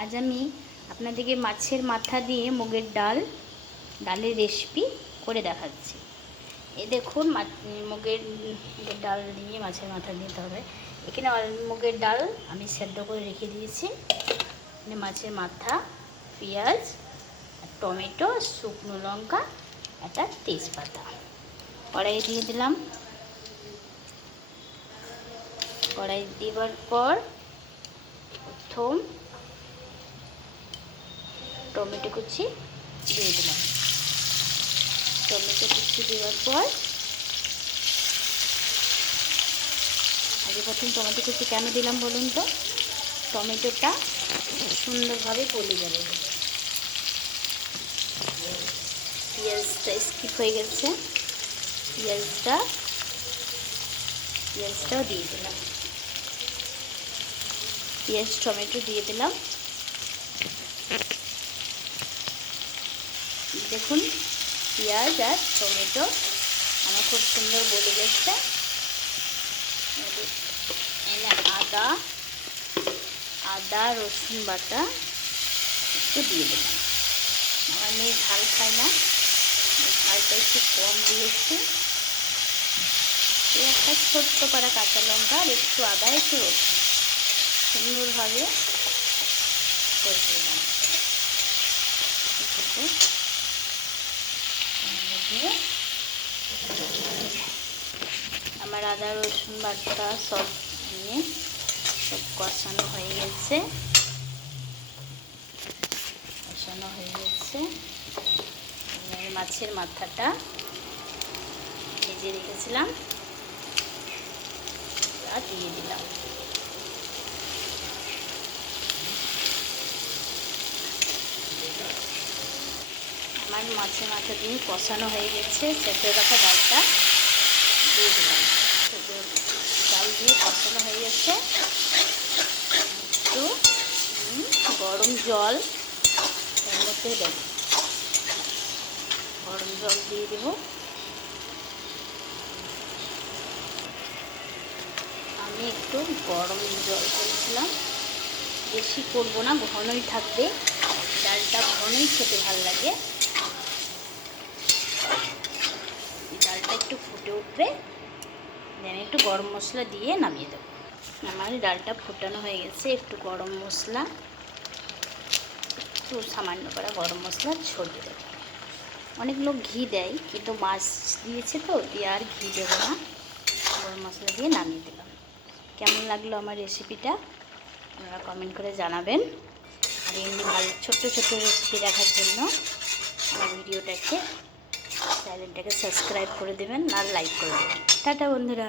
আজ আমি আপনাদেরকে মাছের মাথা দিয়ে মুগের ডালের রেসিপি করে দেখাচ্ছি। এই দেখুন মুগের ডাল দিয়ে মাছের মাথা দিতে হবে। এখানে মুগের ডাল আমি সেদ্ধ করে রেখে দিয়েছি। এখানে মাছের মাথা, পেঁয়াজ, টমেটো, শুকনো লঙ্কা, একটা তেজপাতা কড়াইয়ে দিয়ে দিলাম। কড়াই দেওয়ার পর প্রথম টমেটো কুচি দিয়ে দিলাম। টমেটো কুচি দেওয়ার পর প্রথম টমেটো কুচি কেন দিলাম বলুন তো, টমেটোটা সুন্দরভাবে গলে যাবে। পেঁয়াজটা স্কিপ হয়ে গেছে, পেঁয়াজটাও দিয়ে দিলাম। পেঁয়াজ টমেটো দিয়ে দিলাম। দেখুন পেঁয়াজ আর টমেটো আমার খুব সুন্দর গলে গেছে। আদা রসুন বাটা একটু দিয়ে দিলাম। আমার মেয়ে ঝাল খায় না, ঝালটা একটু কম দিয়েছি। একটা ছোট্ট পাড়া কাঁচা লঙ্কা আর একটু আদা, একটু রসুন সুন্দরভাবে করে দিলাম। আমার আদা রসুন বাটা সব দিয়ে সব কষানো হয়ে গেছে। মাছের মাথাটা ভেজে রেখেছিলাম আর দিয়ে দিলাম। আমার মাছের মাথা দিয়ে কষানো হয়ে গেছে। সেদ্ধ রাখা ডালটা দিয়ে দিলাম। ডাল দিয়ে কষানো হয়ে গেছে। একটু গরম জল এর মধ্যে দেব। গরম জল দিয়ে দেব। আমি একটু গরম জল করেছিলাম, বেশি করবো না, ঘনই থাকবে। ডালটা ঘনই খেতে ভালো লাগে। ডালটা একটু ফুটে উঠবে, আমি একটু গরম মশলা দিয়ে নামিয়ে দেবো। আমার ডালটা ফুটানো হয়ে গেছে। একটু গরম মশলা, একটু সামান্য করা গরম মশলা ছড়িয়ে দেবো। অনেক লোক ঘি দেয়, কিন্তু মাছ দিয়েছে তো দিয়ে আর ঘি দেবো না, গরম মশলা দিয়ে নামিয়ে দিলাম। কেমন লাগলো আমার রেসিপিটা আপনারা কমেন্ট করে জানাবেন। আর এমনি ভালো ছোট্ট ছোট্ট রেসিপি দেখার জন্য আমার চ্যানেলটাকে সাবস্ক্রাইব করে দেবেন আর লাইক করে দেবেন। টাটা বন্ধুরা।